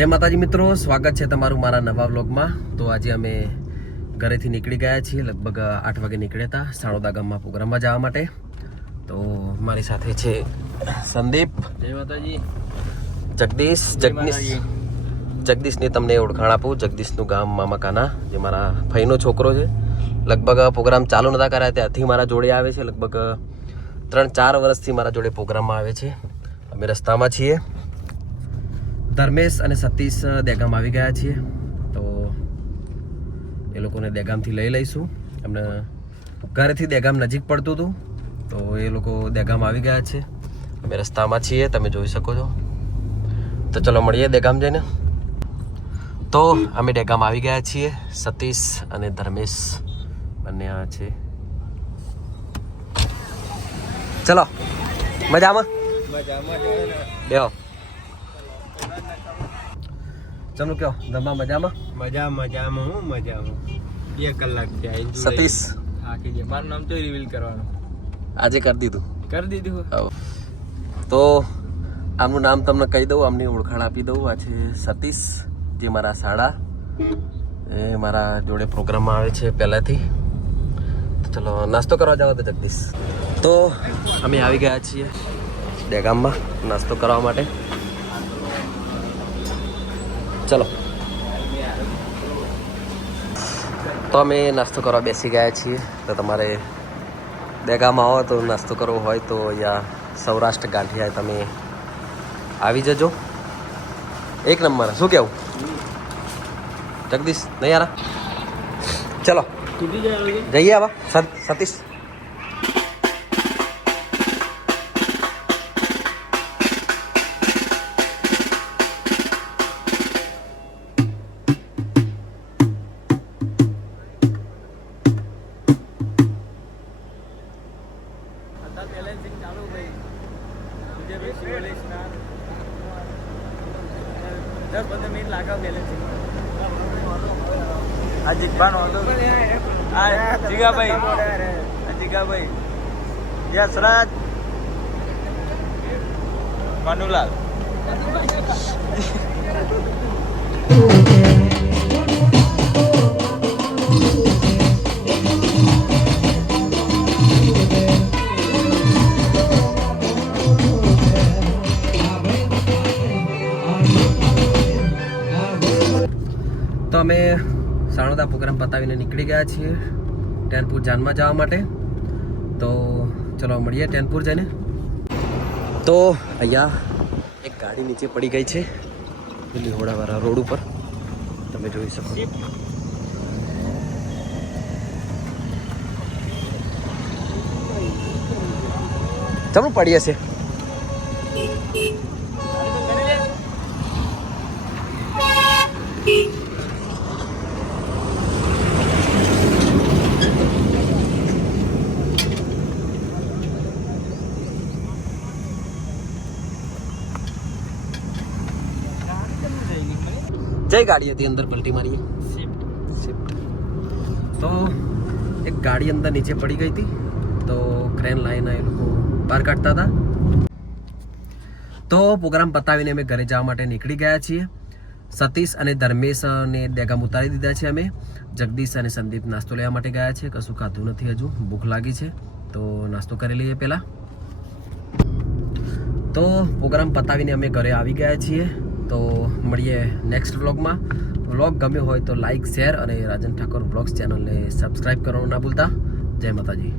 જય માતાજી મિત્રો, સ્વાગત છે તમારું મારા નવા વ્લોગમાં। તો આજે અમે ઘરેથી નીકળી ગયા છીએ, લગભગ 8 વાગે નીકળ્યા હતા સાણોદા ગામમાં પ્રોગ્રામમાં જવા માટે। તો મારી સાથે છે સંદીપ, જય માતાજી, જગદીશની તમને ઓળખાણ આપું। જગદીશનું ગામ મામાકાના, જે મારા ભાઈનો છોકરો છે। લગભગ પ્રોગ્રામ ચાલુ નતા કર્યા ત્યાંથી મારા જોડે આવે છે। લગભગ 3-4 વર્ષથી મારા જોડે પ્રોગ્રામમાં આવે છે। અમે રસ્તામાં છીએ। ધર્મેશ અને સતીશ દહેગામ આવી ગયા છીએ, તો એ લોકોને દહેગામથી લઈ લઈશું। અમને ઘરેથી દહેગામ નજીક પડતું હતું, તો એ લોકો દહેગામ આવી ગયા છે। અમે રસ્તામાં છીએ, તમે જોઈ શકો છો। તો ચલો મળીએ દહેગામ જઈને। તો અમે દહેગામ આવી ગયા છીએ। સતીશ અને ધર્મેશ બંને આ છે। ચલો મજામાં બેહો। ચલો કયો ધમા મજામાં? મજામાં હું મજામાં। 2 કલાક થયા। સતીશ આખી જે મારું નામ તો રિવીલ કરવાનું આજે કરી દીધું। તો આમનું નામ તમને કહી દઉં, આમની ઓળખાણ આપી દઉં। આ છે સતીશ, જે મારા શાળા એ મારા જોડે પ્રોગ્રામમાં આવે છે પહેલાંથી। તો ચલો નાસ્તો કરવા જાવ તો જગદીશ। તો અમે આવી ગયા છીએ દહેગામમાં નાસ્તો કરવા માટે। ચલો તો અમે નાસ્તો કરવા બેસી ગયા છીએ। તો તમારે દહેગામમાં આવો તો નાસ્તો કરવો હોય તો અહીંયા સૌરાષ્ટ્ર ગાંઠિયા તમે આવી જજો। 1 નંબર। શું કેવું જગદીશ? નહીં યાર, ચલો જઈએ આવા સતીશ। બેલેન્સિંગ ચાલુ ભાઈ, तुझे भी शिवलिंग स्नान 10-15 મિનિટ લાગે બેલેન્સિંગ। આ જીગભાનો હતો, આ જીગાભાઈ યશરાજ મનુલાલ। તો અમે સાણોદા પ્રોગ્રામ પતાવીને નીકળી ગયા છીએ ટેનપુર જાનમાં જવા માટે। તો ચલો મળીએ ટેનપુર જઈને। તો અહીંયા એક ગાડી નીચે પડી ગઈ છે લીહોડાવાળા રોડ ઉપર, તમે જોઈ શકો। ચલો પડી હશે। જય ગાડી હતી અંદર પલટી મારી સ્વિફ્ટ। તો એક ગાડી અંદર નીચે પડી ગઈ હતી, તો ક્રેન લાઈન એ લોકો બહાર કાઢતા હતા। તો પ્રોગ્રામ પતાવીને અમે ઘરે જવા માટે નીકળી ગયા છીએ। સતીશ અને ધર્મેશને દહેગામ ઉતારી દીધા છે અમે। જગદીશ અને સંદીપ નાસ્તો લેવા માટે ગયા છે, કશું ખાધું નથી હજુ, ભૂખ લાગી છે, તો નાસ્તો કરી લઈએ પહેલાં। તો પ્રોગ્રામ પતાવીને અમે ઘરે આવી ગયા છીએ। તો મળીએ નેક્સ્ટ વ્લોગમાં। વ્લોગ ગમ્યો હોય તો લાઇક, શેર અને રાજન ઠાકોર વ્લોગ્સ ચેનલને સબસ્ક્રાઈબ કરવાનું ના ભૂલતા। જય માતાજી।